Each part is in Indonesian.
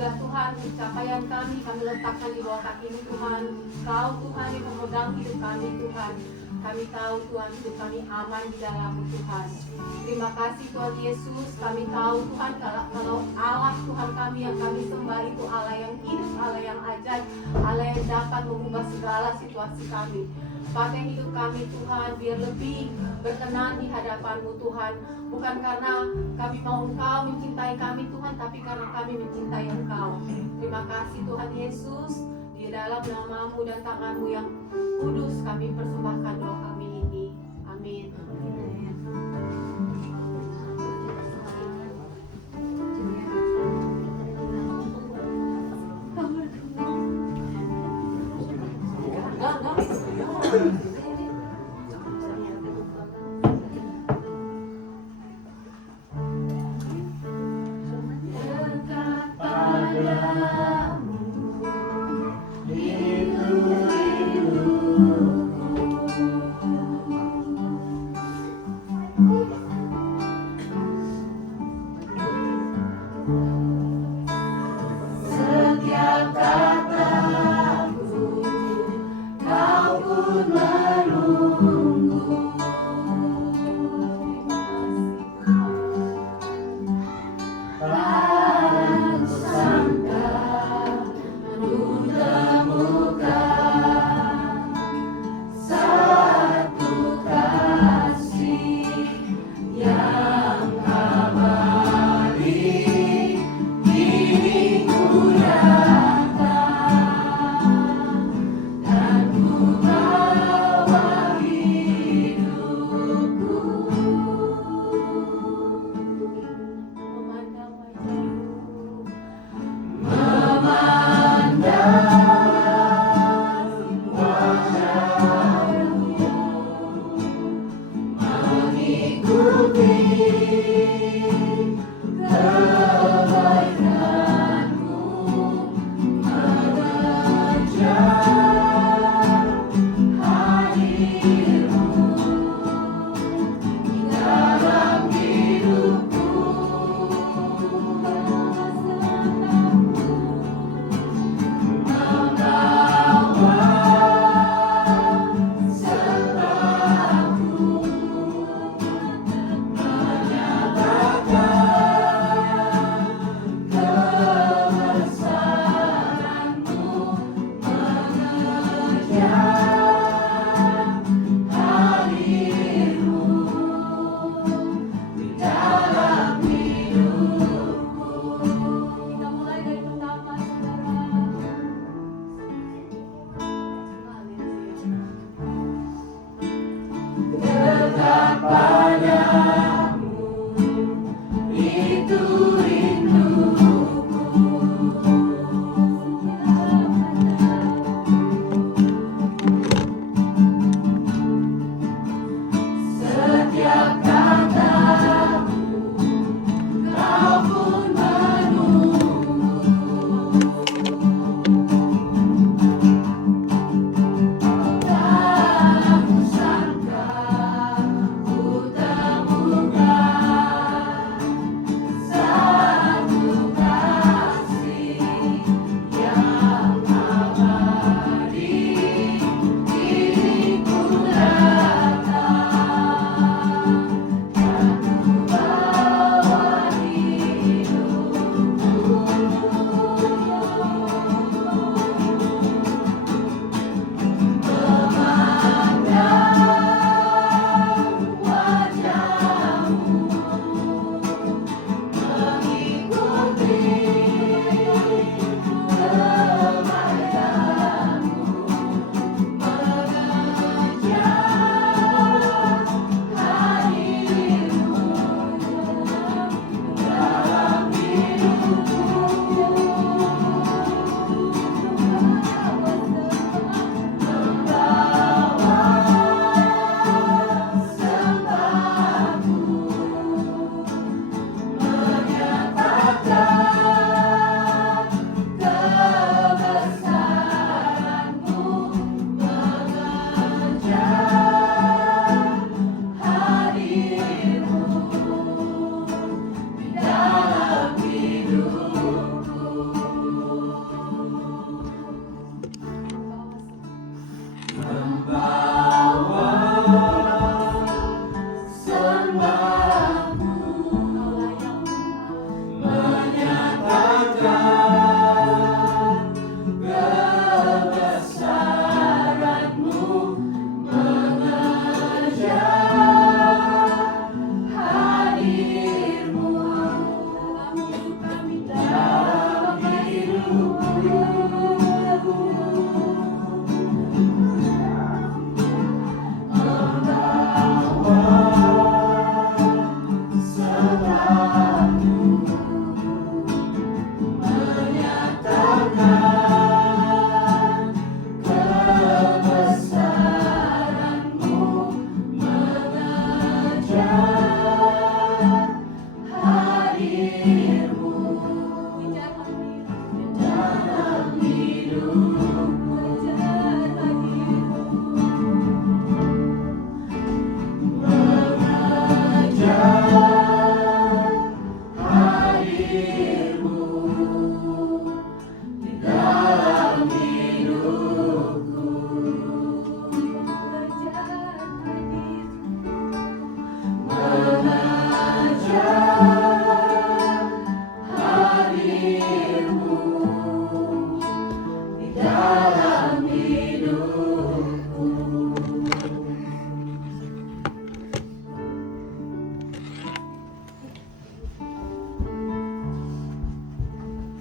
sudah Tuhan, pencapaian kami letakkan di bawah kaki-Mu Tuhan. Kau Tuhan yang memegang hidup kami Tuhan. Kami tahu Tuhan hidup kami aman di dalam-Mu Tuhan. Terima kasih Tuhan Yesus. Kami tahu Tuhan kalau Allah Tuhan kami yang kami sembah itu Allah yang hidup, Allah yang ajaib, Allah yang dapat mengubah segala situasi kami. Pakai hidup kami Tuhan biar lebih berkenan di hadapan-Mu Tuhan. Bukan karena kami mau Engkau mencintai kami Tuhan, tapi karena kami mencintai Engkau. Terima kasih Tuhan Yesus. Di dalam nama-Mu dan tangan-Mu yang kudus kami persembahkan doa kami ini. Amin. Setiap katamu, kau pun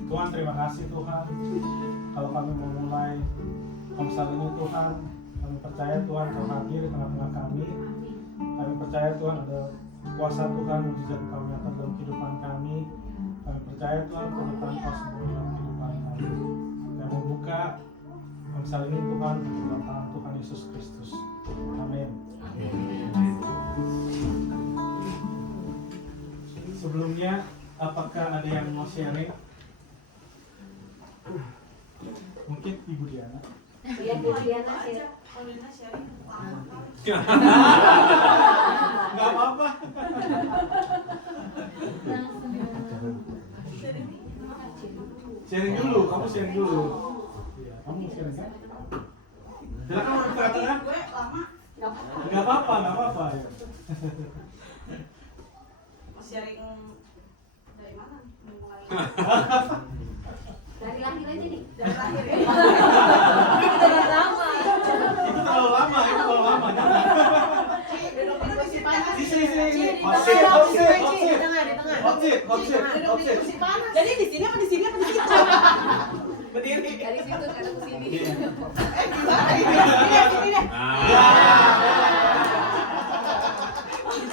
Tuhan terima kasih Tuhan, kalau kami mau mulai Komsel ini Tuhan, kami percaya Tuhan Kau hadir di tengah-tengah kami. Kami percaya Tuhan ada kuasa Tuhan mujizat Kau nyata dalam kehidupan kami. Kami percaya Tuhan penyertaan Kau semua dalam kehidupan kami. Kami membuka Komsel ini Tuhan untuk dalam tangan Tuhan Yesus Kristus. Amin. Sebelumnya, apakah ada yang mau sharing? Mungkin Ibu Diana. Iya, Bu Diana share. Nggak apa-apa. Sharing dulu, kamu sharing dulu. Iya, kamu mau sharing kan? Silakan orang tengah-tengah. Gue lama Nggak apa-apa, nggak apa-apa. Ya. mau sharing dari mana? Mulai Dari lahir aja nih. dari lahir ya. Udah lama. Itu terlalu lama, itu terlalu lama. Jangan. Duduk di kursi panas. Sini. Di Hot tengah, seat, hot di seat, tengah, hot Ci. seat. Di tengah, di tengah. Hot seat, hot seat, Duduk hot di seat. kursi panas. Jadi di sini apa di sini apa di situ? Berdiri. Dari situ ke sini. Gimana ini? Ini deh.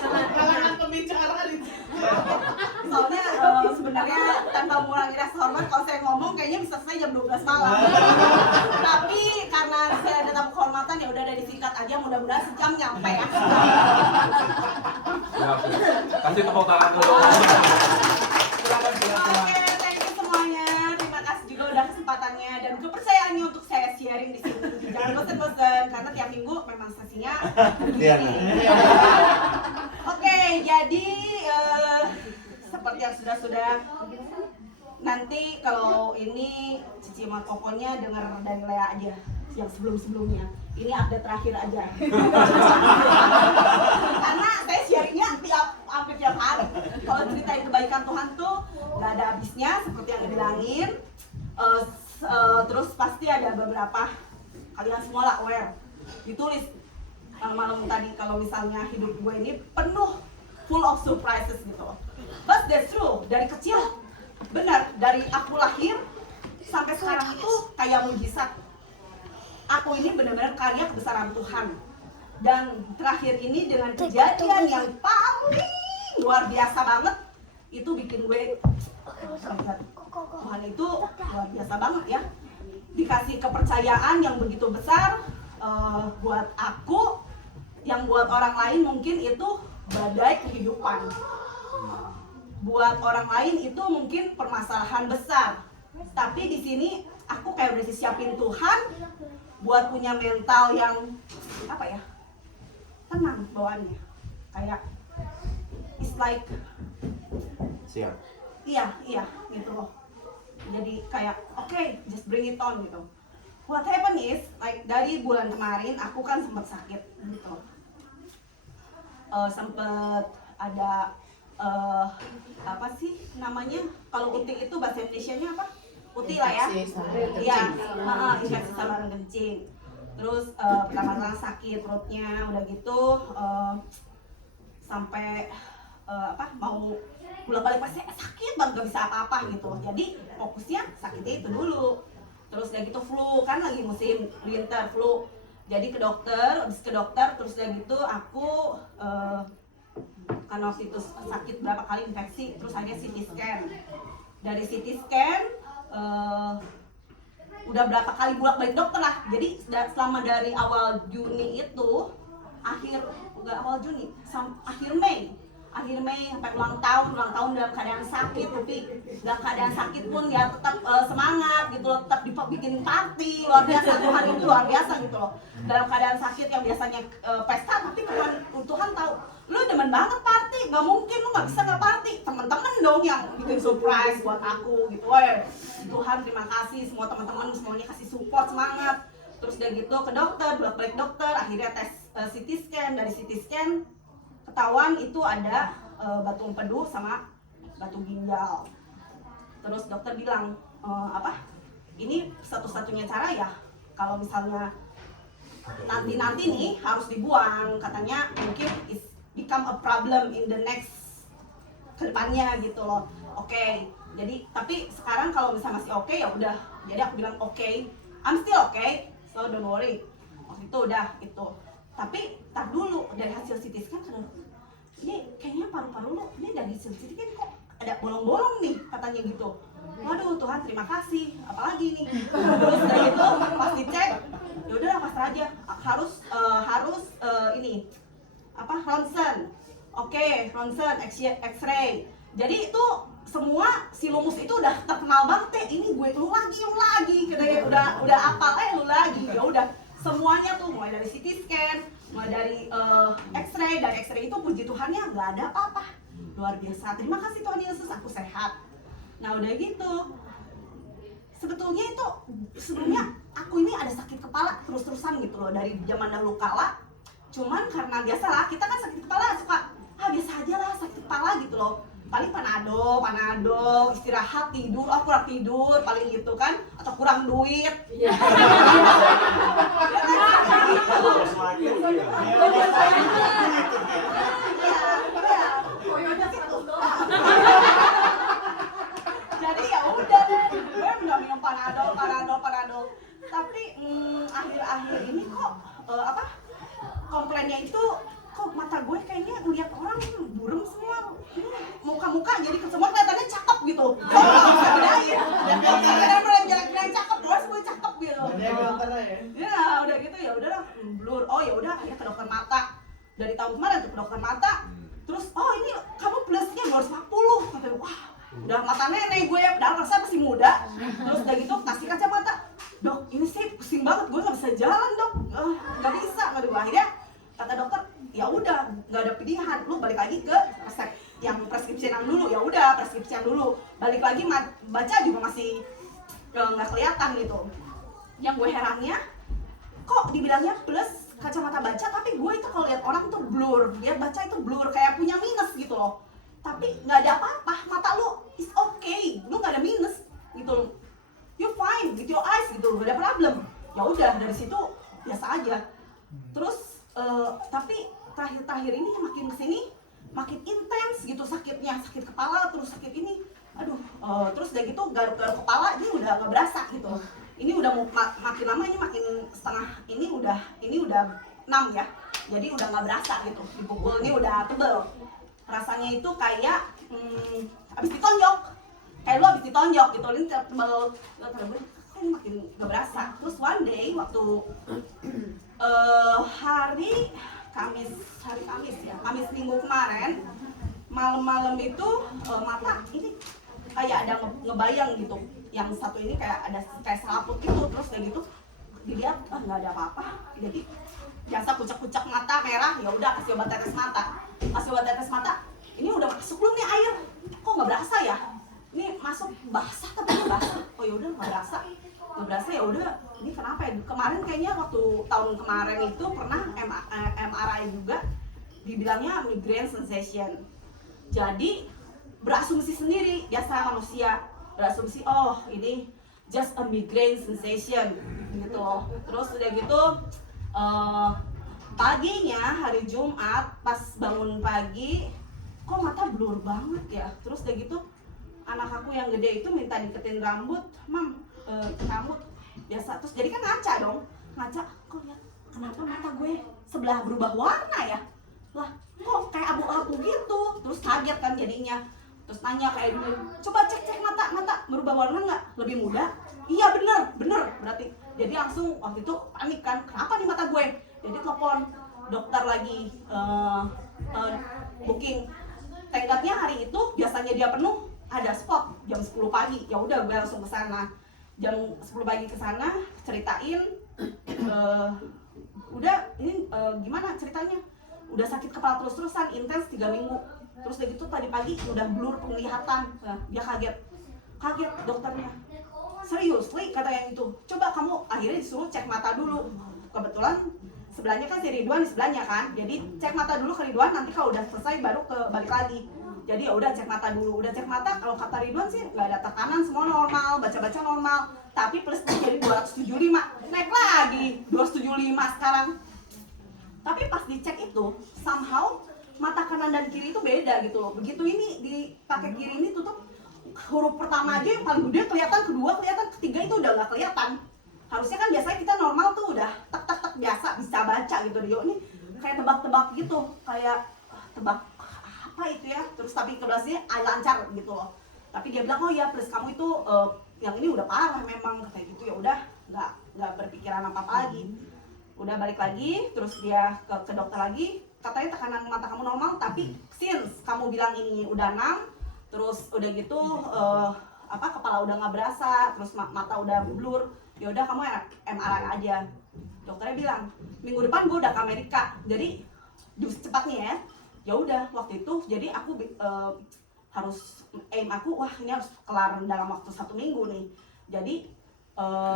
Kalangan pembicaraan itu. Soalnya sebenarnya tanpa mengurangi rasa hormat, kalau saya ngomong kayaknya bisa selesai jam 12 malam. Tapi karena saya ada tamu kehormatan ya udah ada disingkat aja, mudah-mudahan sejam nyampe ya. Kasih tepuk tangan dulu. Oke, thank you semuanya. Terima kasih juga udah kesempatannya dan kepercayaannya untuk saya sharing di sini. Jangan bosan-bosan karena tiap minggu memang sesinya begini. Oke, jadi seperti yang sudah nanti kalau ini Cici sama Kokonya dengar dari Lea aja yang sebelum-sebelumnya. Ini update terakhir aja. Karena saya sharingnya hampir tiap hari. Kalau ceritain kebaikan Tuhan tuh nggak ada habisnya seperti yang dibilangin. Terus pasti ada beberapa kalian semua lah aware ditulis malam-malam tadi kalau misalnya hidup gue ini penuh full of surprises gitu. But that's true, dari kecil benar, dari aku lahir sampai sekarang itu kayak mujizat. Aku ini benar-benar karya kebesaran Tuhan. Dan terakhir ini dengan kejadian yang paling luar biasa banget, itu bikin gue Tuhan itu luar biasa banget ya. Dikasih kepercayaan yang begitu besar buat aku, yang buat orang lain mungkin itu badai kehidupan. Buat orang lain itu mungkin permasalahan besar. Tapi di sini aku kayak udah disiapin Tuhan buat punya mental yang apa ya? Tenang bawaannya. Kayak it's like Siap. iya gitu loh. Jadi kayak okay, just bring it on gitu. What happened is like dari bulan kemarin aku kan sempat sakit gitu. Sempet ada apa sih namanya, kalau utik itu bahasa Indonesianya apa? Utik lah ya. Iya, infeksi saluran kencing. Terus pertama-tama sakit perutnya, udah gitu sampai mau bolak-balik pasti sakit banget, gak bisa apa-apa gitu. Jadi fokusnya sakitnya itu dulu. Terus udah gitu flu, kan lagi musim winter flu. Jadi ke dokter, habis ke dokter terus udah gitu aku karena waktu itu sakit berapa kali infeksi, terus akhirnya CT scan. Dari CT scan udah berapa kali bolak-balik dokter lah. Jadi selama dari awal Juni itu awal Juni akhir Mei sampai ulang tahun dalam keadaan sakit, tapi dalam keadaan sakit pun ya tetap semangat gitu loh, tetap bikin party luar biasa. Tuhan itu luar biasa gitu loh. Dalam keadaan sakit yang biasanya pesta, tapi Tuhan tahu lu demen banget party, nggak mungkin lu nggak bisa nggak party. Temen-temen dong yang bikin surprise buat aku gitu. Tuhan terima kasih, semua teman-teman semuanya kasih support, semangat. Terus udah gitu ke dokter, bolak-balik dokter, akhirnya tes CT scan. Dari CT scan ketahuan itu ada batu empedu sama batu ginjal. Terus dokter bilang ini satu-satunya cara ya kalau misalnya nanti nih harus dibuang, katanya mungkin become a problem in the next kedepannya gitu loh. Oke, Jadi tapi sekarang kalau misalnya masih oke ya udah. Jadi aku bilang oke, I'm still okay, so don't worry. Waktu itu udah itu. Tapi tar dulu dari hasil CT scan kan, ini kayaknya paru-paru lu ini dari hasil CT scan kok ada bolong-bolong nih katanya gitu. Waduh Tuhan terima kasih, apalagi nih. Terus dari itu pas dicek, ya udahlah pasrah aja. Harus ini apa ronsen. Oke, ronsen, X-ray. Jadi itu semua si lumus itu udah terkenal banget deh. Ini gue lu lagi, katanya udah apal lu lagi. Ya udah semuanya tuh mulai dari CT scan, mulai dari X-ray, dari X-ray itu puji Tuhannya nggak ada apa-apa. Luar biasa. Terima kasih Tuhan Yesus, aku sehat. Nah udah gitu. Sebetulnya itu sebelumnya aku ini ada sakit kepala terus-terusan gitu loh dari zaman dahulu kala. Cuman karena biasalah kita kan sakit kepala suka biasa aja lah sakit kepala gitu loh. Paling panado, istirahat, tidur, kurang tidur, paling gitu kan, atau kurang duit. Iya. Jadi ya udah deh, gue udah minum panadol. Tapi akhir-akhir ini kok komplainnya itu kok mata gue kayaknya ngeliat orang burem semua, muka-muka jadi semua kelihatannya cakep gitu. Bener-bener jelek-jelek cakep, terus gue cakep gitu. Ya udah gitu ya udahlah blur. Oh ya udah akhirnya ke dokter mata. Dari tahun kemarin tuh ke dokter mata. Terus ini kamu plusnya 240. Katanya wah udah mata nenek gue, padahal rasanya masih muda. Terus udah gitu kasih kacamata. Dok ini sih pusing banget, gue nggak bisa jalan dok, nggak bisa. Akhirnya kata dokter ya udah nggak ada pilihan, lu balik lagi ke resep yang preskripsian dulu. Ya udah preskripsian dulu, balik lagi baca juga masih nggak kelihatan gitu. Yang gue herannya kok dibilangnya plus kacamata baca, tapi gue itu kalau lihat orang tuh blur, lihat baca itu blur kayak punya minus gitu loh. Tapi nggak ada apa-apa, mata lu is okay, lu nggak ada minus gitu loh. You fine with your eyes gitu, gak ada problem. Ya udah dari situ biasa aja. Terus tapi terakhir ini makin kesini makin intens gitu sakitnya, sakit kepala terus sakit ini. Aduh, terus udah gitu garuk-garuk kepala ini udah nggak berasa gitu. Ini udah makin lama ini makin setengah ini udah 6 ya. Jadi udah nggak berasa gitu. Dipukul ini udah tebel. Rasanya itu kayak habis ditonjok. Kayak lu habis ditonjok gitu, ini tebel, ini makin gak berasa. Terus one day waktu hari Kamis Kamis minggu kemarin malam-malam itu mata ini kayak ada ngebayang gitu. Yang satu ini kayak ada kayak selaput gitu, terus kayak gitu dilihat nggak ada apa-apa. Jadi biasa kucek-kucek mata merah, ya udah kasih obat tetes mata. Ini udah masuk belum nih air? Kok nggak berasa ya? Ini masuk basah tapi nggak basah. Oh yaudah nggak berasa ya udah. Ini kenapa ya? Kemarin kayaknya waktu tahun kemarin itu pernah MRI juga dibilangnya migraine sensation. Jadi berasumsi sendiri, biasa manusia berasumsi ini just a migraine sensation gitu loh. Terus udah gitu paginya hari Jumat pas bangun pagi kok mata blur banget ya. Terus udah gitu anak aku yang gede itu minta diketin rambut, rambut biasa. Terus jadi kan ngaca kok lihat kenapa mata gue sebelah berubah warna ya, lah kok kayak abu-abu gitu. Terus kaget kan jadinya, terus nanya kayak dulu, coba cek mata berubah warna nggak, lebih muda? Iya bener berarti. Jadi langsung waktu itu panik kan, kenapa nih mata gue? Jadi telepon dokter lagi, booking tenggatnya hari itu biasanya dia penuh, ada spot jam 10 pagi. Ya udah gue langsung ke sana. Jam 10 pagi ke sana, ceritain udah ini gimana ceritanya? Udah sakit kepala terus-terusan intens 3 minggu. Terus udah gitu tadi pagi udah blur penglihatan. Dia kaget dokternya. Seriously kata yang itu. Coba kamu akhirnya disuruh cek mata dulu. Kebetulan sebelahnya kan si Ridwan di sebelahnya kan. Jadi cek mata dulu ke Ridwan, nanti kalau udah selesai baru balik lagi. Jadi ya udah cek mata dulu. Udah cek mata, kalau kata Ridwan sih nggak ada tekanan, semua normal, baca-baca normal. Tapi plus jadi 275, naik lagi 275 sekarang. Tapi pas dicek itu somehow mata kanan dan kiri itu beda gitu loh. Begitu ini dipakai kiri ini tutup, huruf pertama aja yang paling gede kelihatan, kedua kelihatan, ketiga itu udah nggak kelihatan. Harusnya kan biasanya kita normal tuh udah tek tek tek biasa bisa baca gitu. Dia ini kayak tebak-tebak gitu, kayak tebak apa itu ya. Terus tapi kebelakangnya lancar gitu loh. Tapi dia bilang oh ya please kamu itu yang ini udah parah memang kayak gitu. Ya udah nggak berpikiran apa-apa lagi. Udah balik lagi, terus dia ke dokter lagi, katanya tekanan mata kamu normal, tapi since kamu bilang ini udah 6, terus udah gitu kepala udah nggak berasa, terus mata udah blur, ya udah kamu MRI aja. Dokternya bilang minggu depan gue udah ke Amerika, jadi cepatnya ya. Ya udah waktu itu, jadi aku harus aim aku, wah ini harus kelar dalam waktu 1 minggu nih. Jadi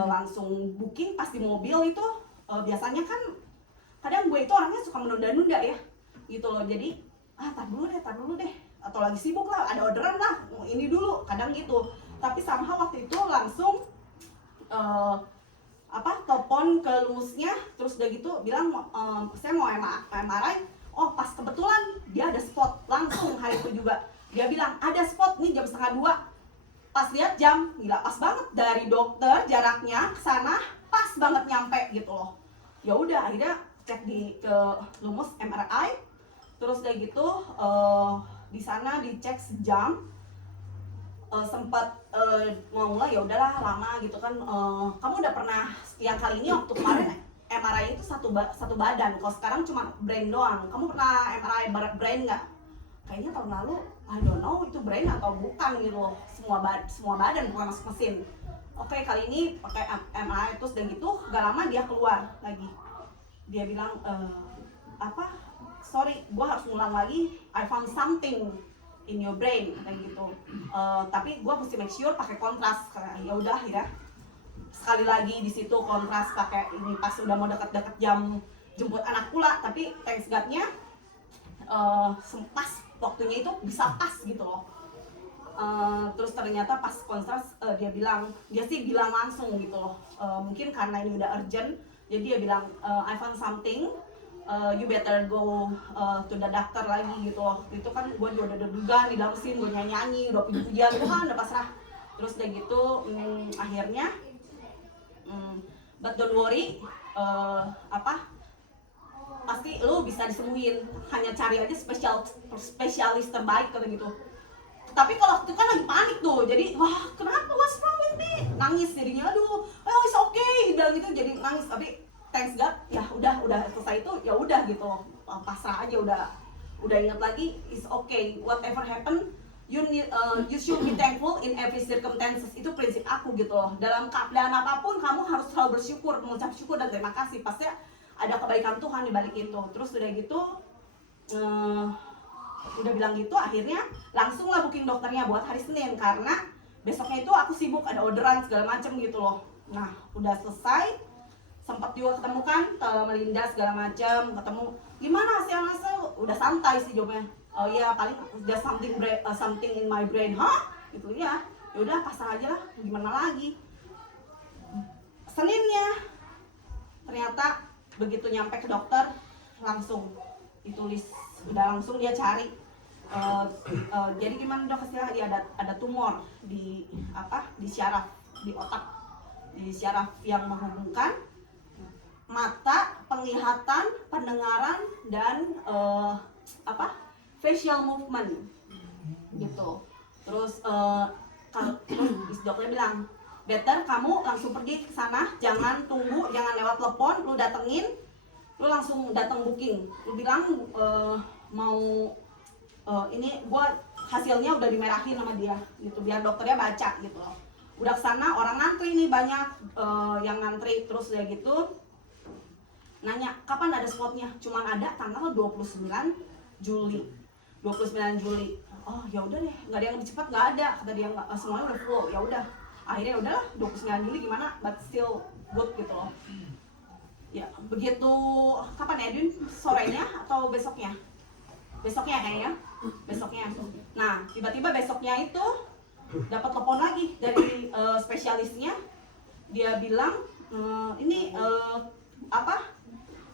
langsung booking pas di mobil itu. Biasanya kan kadang gue itu orangnya suka menunda-nunda ya gitu loh, jadi tar dulu deh, atau lagi sibuk lah, ada orderan lah, ini dulu, kadang gitu. Tapi somehow waktu itu langsung telepon ke lumusnya, terus udah gitu bilang saya mau MRI. Oh pas kebetulan dia ada spot langsung hari itu juga, dia bilang ada spot nih jam 1:30. Pas lihat jam, gila pas banget dari dokter jaraknya ke sana pas banget nyampe gitu loh. Ya udah akhirnya cek ke lumus MRI, terus udah gitu di sana dicek sejam. Sempat mau mulai ya udahlah lama gitu kan. Kamu udah pernah yang kali ini waktu kemarin MRI itu satu badan, kalau sekarang cuma brain doang. Kamu pernah MRI brain nggak? Kayaknya tahun lalu I don't know itu brain atau bukan gitu loh, semua badan bukan masuk mesin. Oke, kali ini pakai MRI terus dan gitu, gak lama dia keluar lagi. Dia bilang, sorry, gue harus ngulang lagi. I found something in your brain, kayak gitu. Tapi gue mesti make sure pakai kontras. Ya udah, ya. Sekali lagi di situ kontras pakai ini pas udah mau deket-deket jam jemput anak pula. Tapi thanks God-nya pas waktunya itu bisa pas gitu loh. Terus ternyata pas kontras dia sih bilang langsung gitu loh, mungkin karena ini udah urgent, jadi dia bilang I found something, you better go to the doctor lagi gitu loh. Itu kan gue juga udah deg-degan di dalam scene, gue nyanyi udah puji-pujian, Tuhan udah pasrah. Terus udah gitu akhirnya but don't worry, pasti lu bisa disembuhin, hanya cari aja spesialis terbaik kata gitu. Tapi kalau waktu itu kan lagi panik tuh, jadi wah kenapa, what's wrong with me, nangis jadinya, aduh it's okay bilang gitu, jadi nangis. Tapi thanks God ya udah selesai itu, ya udah gitu pasrah aja, udah ingat lagi it's okay, whatever happen you should be thankful in every circumstances. Itu prinsip aku gitu loh, dalam keadaan apapun kamu harus selalu bersyukur, mengucap syukur dan terima kasih, pasti ada kebaikan Tuhan di balik itu. Terus udah gitu udah bilang gitu, akhirnya langsung lah booking dokternya buat hari Senin, karena besoknya itu aku sibuk ada orderan segala macem gitu loh. Nah udah selesai, sempat juga ketemu kan Melinda segala macem, ketemu gimana hasilnya, udah santai sih jawabnya. Oh iya paling there's something in my brain, gitu ya. Yaudah pasang aja lah, gimana lagi. Seninnya ternyata begitu nyampe ke dokter langsung ditulis, udah langsung dia cari jadi gimana dok, istilahnya ada tumor di syaraf di otak, di syaraf yang menghubungkan mata, penglihatan, pendengaran dan facial movement gitu. Terus dokternya bilang better kamu langsung pergi ke sana, jangan tunggu, jangan lewat telepon, lu datengin, lu langsung datang booking, lu bilang mau ini gua hasilnya udah dimerahin sama dia gitu, biar dokternya baca gitu loh. Udah kesana, orang ngantri nih banyak yang ngantri. Terus udah gitu nanya kapan ada spotnya, cuman ada tanggal 29 Juli. Oh ya udah deh, nggak ada yang lebih cepat, nggak ada, kata dia, nggak, semuanya udah full. Ya udah akhirnya udahlah 29 Juli gimana, but still good gitu loh. Ya begitu, kapan ya Edwin, sorenya atau besoknya kayaknya, besoknya. Nah tiba-tiba besoknya itu dapat telepon lagi dari spesialisnya. Dia bilang ini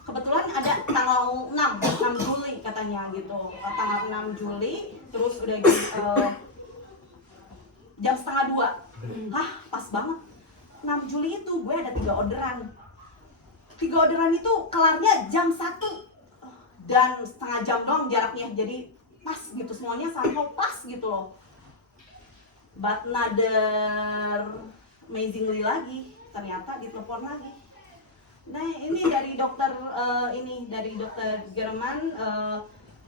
kebetulan ada tanggal 6 Juli katanya gitu, tanggal 6 Juli. Terus udah gitu jam setengah 2. Hah, pas banget. 6 Juli itu gue ada 3 orderan. 3 orderan itu kelarnya jam 1 dan setengah jam doang jaraknya, jadi pas gitu, semuanya somehow pas gitu loh. But another amazingly lagi, ternyata ditelepon lagi. Nah ini dari dokter dokter Jerman,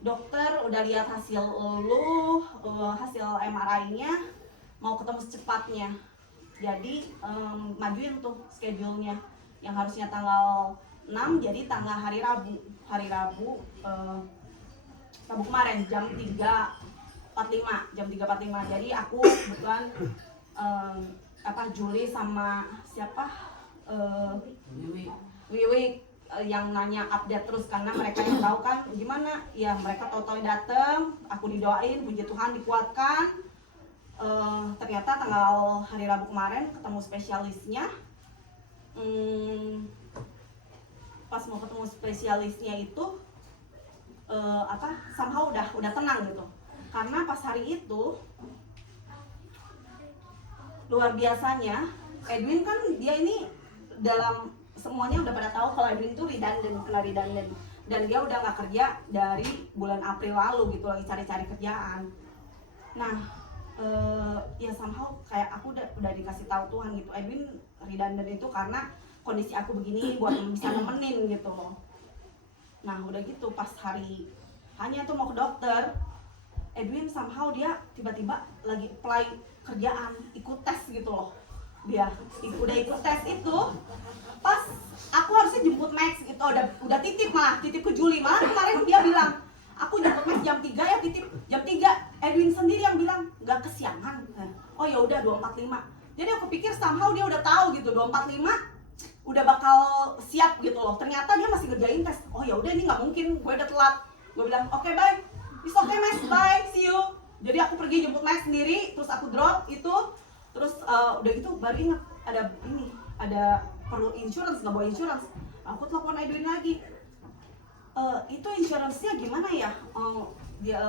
dokter udah lihat hasil lu, hasil MRI-nya, mau ketemu secepatnya. Jadi majuin tuh schedule-nya yang harusnya tanggal 6 jadi tanggal hari Rabu kemarin jam 3.45 jadi aku kebetulan Juli sama siapa Wiwi yang nanya update terus karena mereka yang tahu kan gimana ya, mereka tahu-tahu dateng, aku didoain, puji Tuhan dikuatkan. Ternyata tanggal hari Rabu kemarin ketemu spesialisnya. Pas mau ketemu spesialisnya itu somehow udah tenang gitu, karena pas hari itu luar biasanya Edwin kan dia ini dalam semuanya udah pada tahu kalau Edwin itu kena redundant, dan dia udah nggak kerja dari bulan April lalu gitu, lagi cari-cari kerjaan. Nah ya somehow kayak aku udah dikasih tahu Tuhan gitu, Edwin redundant itu karena kondisi aku begini buat bisa nemenin gitu loh. Nah udah gitu pas hari hanya tuh mau ke dokter, Edwin somehow dia tiba-tiba lagi apply kerjaan, ikut tes gitu loh. Dia udah ikut tes itu, pas aku harusnya jemput Max gitu, udah titip ke Juli, malah kemarin dia bilang aku jemput Max jam 3 ya, titip jam 3. Edwin sendiri yang bilang nggak kesiangan. Oh ya udah 2.45. Jadi aku pikir somehow dia udah tahu gitu 2.45 udah bakal siap gitu loh. Ternyata dia masih ngerjain tes. Oh ya udah ini nggak mungkin, gue udah telat. Gue bilang oke, bye, it's okay Max, bye, see you. Jadi aku pergi jemput Max sendiri, terus aku drop itu, terus udah gitu baru inget ada perlu insurance, nggak bawa insurance. Aku telepon Edwin lagi. Itu insurance-nya gimana ya? Ya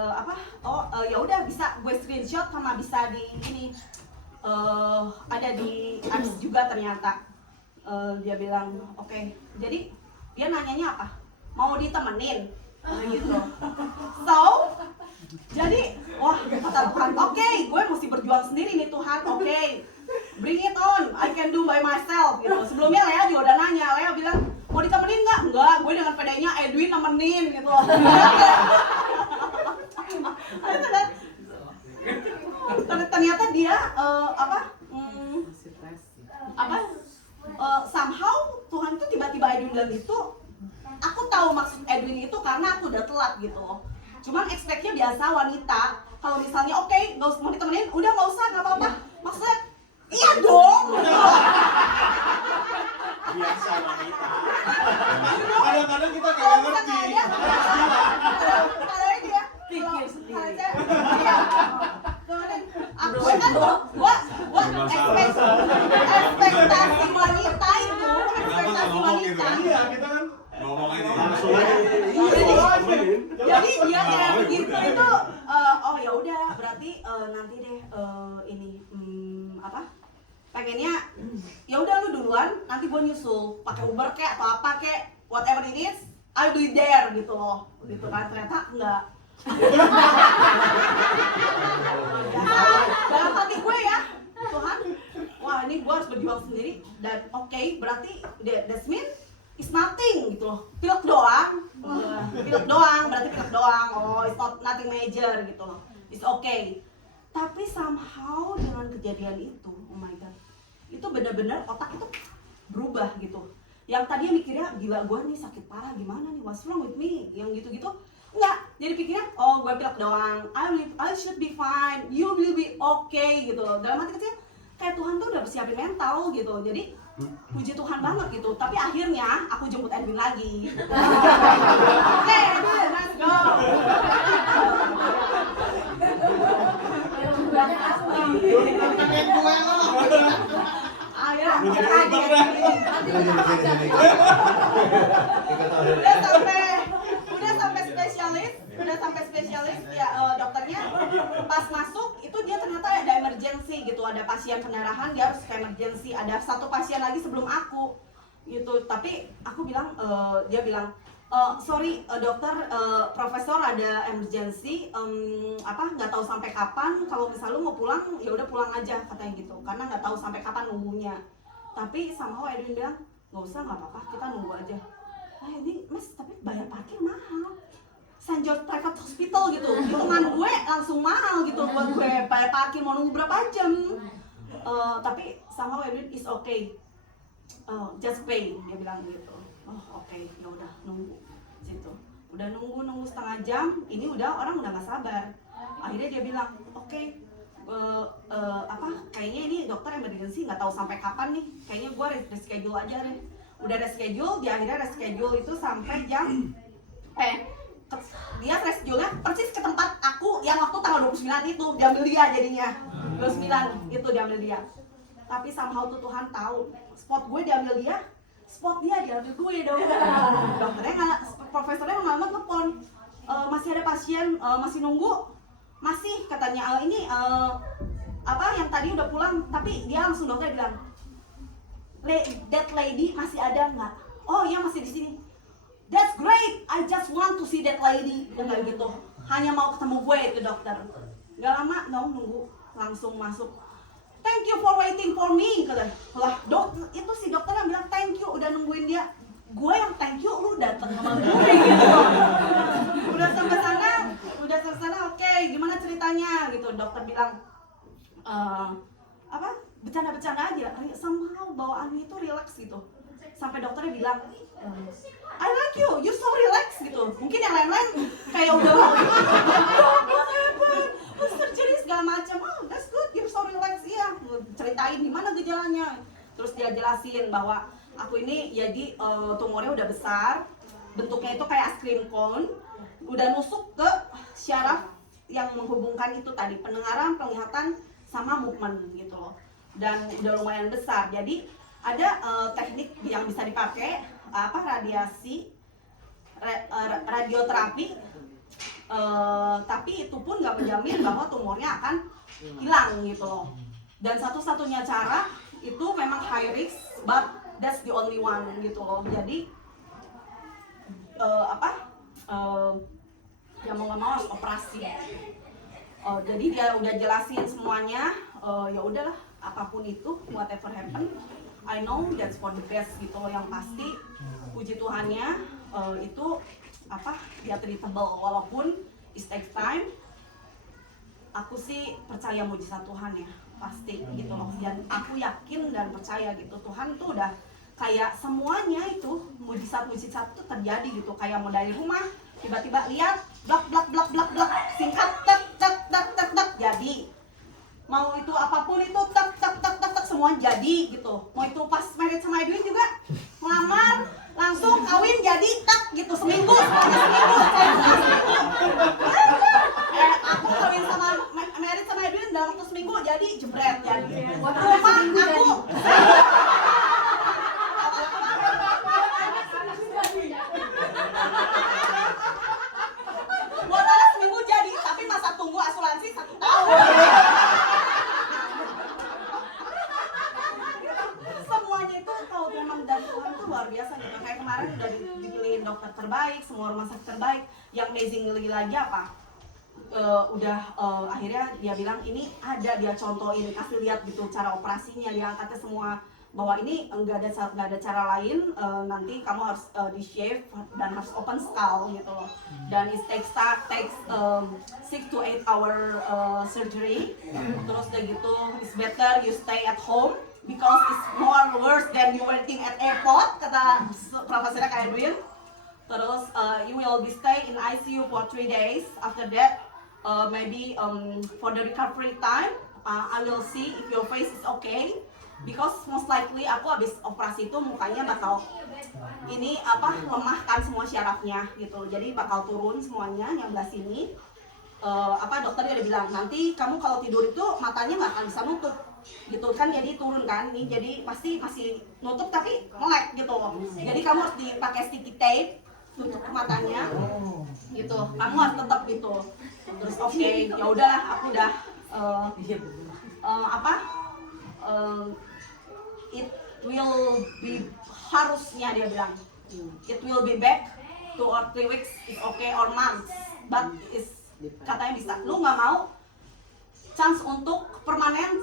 udah bisa gue screenshot sama bisa di ini ada di apps juga ternyata. Dia bilang oke. Jadi dia nanyanya apa? Mau ditemenin gitu. So jadi wah kata Tuhan, oke, gue mesti berjuang sendiri nih Tuhan, oke, bring it on, I can do by myself gitu. Sebelumnya Lea juga udah nanya, Lea bilang mau ditemenin nggak? Enggak, gue dengan pedenya Edwin nemenin gitu. Ternyata dia somehow Tuhan tuh tiba-tiba Edwin bilang itu, aku tahu maksud Edwin itu karena aku udah telat gitu loh. Cuman expect-nya biasa wanita, kalau misalnya oke, nggak usah mau ditemenin, udah nggak usah, nggak apa-apa. Maksudnya iya dong. Biasa wanita. Kadang-kadang kita kayak ngerti. Kalau dia Pikir sendiri. Aku kan gua ekspektasi wanita itu, ekspektasi wanita. Iya, kita kan Ngomong aja. langsung aja. Jadi dia kayak begitu itu, oh ya udah berarti nanti deh pengennya ya udah lu duluan, nanti gue nyusul pakai Uber kek atau apa kek, whatever it is, I'll be there gitu loh, gitu kan. Ternyata enggak. Dalam hati gue ya, Tuhan, wah ini gue harus berjuang sendiri, dan oke, berarti that means it's nothing gitu loh, pilek doang, berarti pilek doang, oh it's nothing major gitu loh, it's okay. Tapi somehow dengan kejadian itu, oh my god, itu benar-benar otak itu berubah gitu. Yang tadinya mikirnya gila gue nih sakit parah gimana nih, what's wrong with me, yang gitu-gitu enggak, jadi pikirnya oh gue pilek doang, I should be fine, you will be okay gitu loh. Dalam hati kecil kayak Tuhan tuh udah siapin mental gitu, jadi puji Tuhan banget gitu. Tapi akhirnya aku jemput Edwin lagi. Oke, Edwin, let's go. Udah sampai spesialis, udah sampai spesialis ya dokternya pas masuk itu dia ternyata ada emergency gitu, ada pasien pendarahan dia harus ke emergency, ada satu pasien lagi sebelum aku gitu. Tapi aku bilang dia bilang sorry dokter, profesor ada emergency, nggak tahu sampai kapan, kalau misalnya lu mau pulang ya udah pulang aja katanya gitu, karena nggak tahu sampai kapan nunggunya. Tapi somehow Edwin bilang nggak usah, nggak apa-apa, kita nunggu aja. Ini mas tapi bayar parkir mahal, St. George Private Hospital gitu, hitungan gue langsung mahal gitu buat gue bayar parkir, mau nunggu berapa jam. Tapi somehow Edwin is okay, just pay, dia bilang gitu. Oke, ya udah nunggu situ, udah nunggu setengah jam, ini orang udah nggak sabar. Akhirnya dia bilang oke, kayaknya ini dokter emergency, nggak tahu sampai kapan nih, kayaknya gue reschedule aja deh. Udah reschedule, dia akhirnya reschedule itu sampai jam dia reschedule-nya persis ke tempat aku yang waktu tanggal 29 itu diambil dia, jadinya 29 itu diambil dia. Tapi somehow tuh Tuhan tahu spot gue diambil dia, spot dia diambil gue dong. Dokternya profesornya malam telepon, masih ada pasien, masih nunggu, masih katanya ini yang tadi udah pulang, tapi dia langsung dokter bilang that lady masih ada nggak? Oh iya masih di sini. That's great, I just want to see that lady. Dia bilang gitu, hanya mau ketemu gue itu dokter. Gak lama nunggu langsung masuk. Thank you for waiting for me, kata. Lah dokter itu si dokter yang bilang thank you udah nungguin dia. Gue yang thank you, lu datang sama gue gitu. Udah sampai sana, oke, gimana ceritanya gitu. Dokter bilang bercanda-bercanda aja. Somehow bawaannya itu relax gitu. Sampai dokternya bilang I like you, you so relax gitu. Mungkin yang lain-lain kayak udah surgery segala macam. Oh, that's good, you're so relax. Iya, ceritain gimana gejalanya. Terus dia jelasin bahwa aku ini jadi tumornya udah besar, bentuknya itu kayak ice cream cone, udah nusuk ke syaraf yang menghubungkan itu tadi, pendengaran, penglihatan, sama movement gitu loh. Dan udah lumayan besar. Jadi ada teknik yang bisa dipakai, radioterapi, tapi itu pun nggak menjamin bahwa tumornya akan hilang gitu loh. Dan satu-satunya cara itu memang high risk, but that's the only one gitu loh. Jadi ya mau nggak mau harus operasi. Jadi dia udah jelasin semuanya, ya udahlah apapun itu, whatever happen, I know that's for the best gitu loh. Yang pasti puji Tuhannya itu dia treatable walaupun it takes time. Aku sih percaya mujizat Tuhan ya, pasti gitu loh. Dan aku yakin dan percaya gitu, Tuhan tuh udah kayak semuanya itu mujizat-mujizat itu terjadi gitu. Kayak mau dari rumah tiba-tiba lihat blak singkat tak jadi. Mau itu apapun itu tak semua jadi gitu. Mau itu pas married sama Edwin juga ngelamar langsung kawin jadi tak gitu seminggu. Aku kawin sama married sama Edwin dalam waktu seminggu jadi jebret jadi. Rumah aku modalnya seminggu jadi, tapi masa tunggu asuransi 1 tahun. Semuanya itu kalau memang dari Tuhan tuh luar biasa gitu. Kayak kemarin udah dipilihin dokter terbaik, semua rumah sakit terbaik. Yang amazing lagi apa? Akhirnya dia bilang ini ada, dia contohin, kasih lihat gitu cara operasinya, dia angkatnya semua bahwa ini nggak ada cara lain, nanti kamu harus di shave dan harus open skull gitu loh. Dan it takes 6 to 8 hour surgery. Terus udah gitu it's better you stay at home because it's more worse than you waiting at airport, kata profesornya kayak Edwin. Terus you will be stay in ICU for 3 days. After that maybe for the recovery time I will see if your face is okay. Because most likely aku habis operasi itu mukanya bakal lemah kan semua syarafnya gitu. Jadi bakal turun semuanya yang belah sini. Dokternya udah bilang nanti kamu kalau tidur itu matanya nggak akan bisa nutup gitu kan, jadi turun kan nih, jadi pasti masih nutup tapi melek gitu loh. Jadi kamu harus dipakai sticky tape tutup matanya Oh. gitu, kamu harus tetap gitu. Terus oke, ya udahlah, aku udah apa it will be, harusnya dia bilang it will be back 2 or 3 weeks, it's okay, or months, but is katanya bisa. Lu nggak mau chance untuk permanen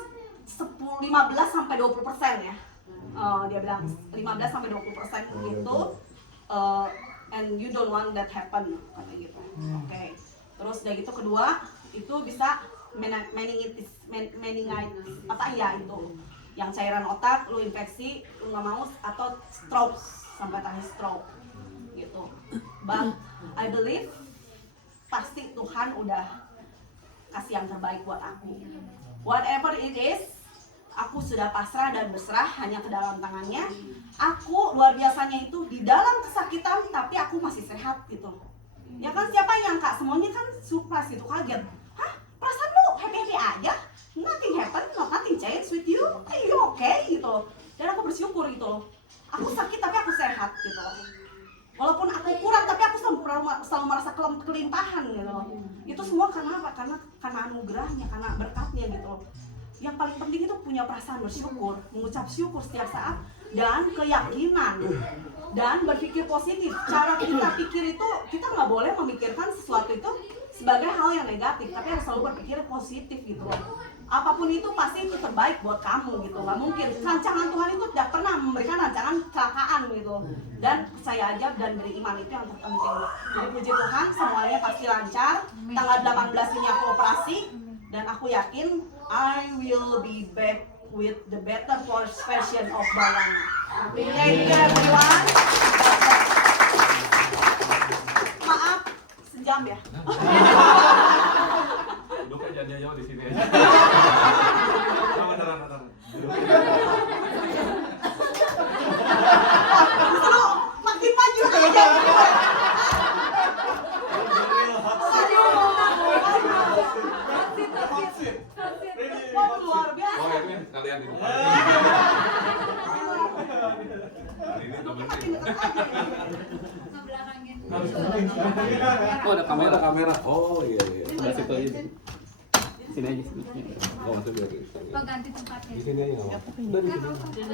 15 sampai 20% ya. Dia bilang 15 sampai 20% gitu. And you don't want that happen, katanya gitu. Oke. Terus udah gitu kedua itu bisa meningitis apa ya itu yang cairan otak lu infeksi, lu nggak mau, atau stroke sampai tadi stroke gitu. But I believe pasti Tuhan udah kasih yang terbaik buat aku. Whatever it is, aku sudah pasrah dan berserah hanya ke dalam tangannya. Aku luar biasanya itu di dalam kesakitan, tapi aku masih sehat gitu. Ya kan, siapa yang nyangka, semuanya kan surprise gitu, kaget. Hah? Perasaan lu happy-happy aja? Nothing happen, nothing change with you? Are you okay? Gitu. Dan aku bersyukur gitu loh. Aku sakit tapi aku sehat gitu. Walaupun aku kurang tapi aku selalu merasa kelimpahan gitu. Itu semua karena apa? Karena anugerahnya, karena berkatnya gitu. Yang paling penting itu punya perasaan bersyukur, mengucap syukur setiap saat, dan keyakinan, dan berpikir positif. Cara kita pikir itu, kita nggak boleh memikirkan sesuatu itu sebagai hal yang negatif, tapi harus selalu berpikir positif gitu loh. Apapun itu pasti itu terbaik buat kamu gitu. Nggak mungkin, rancangan Tuhan itu tidak pernah memberikan rancangan kecelakaan gitu. Dan percaya aja dan beriman itu yang terpenting. Jadi puji Tuhan, semuanya pasti lancar. Tanggal 18 ini aku operasi, dan aku yakin I will be back with the better version of Bayana. Thank you everyone. Maaf, sejam ya. Duduk aja jauh di sini aja. Beneran. Justru makin maju aja. Wah, luar biasa. Oh, Edwin, kalian di depan. Ini temen Makin dekat aja. Oh, ada kamera. Oh, iya. Sebelah situ aja. Sini aja sini. Oh, maksudnya Ganti tempatnya. di sini aja nggak apa-apa.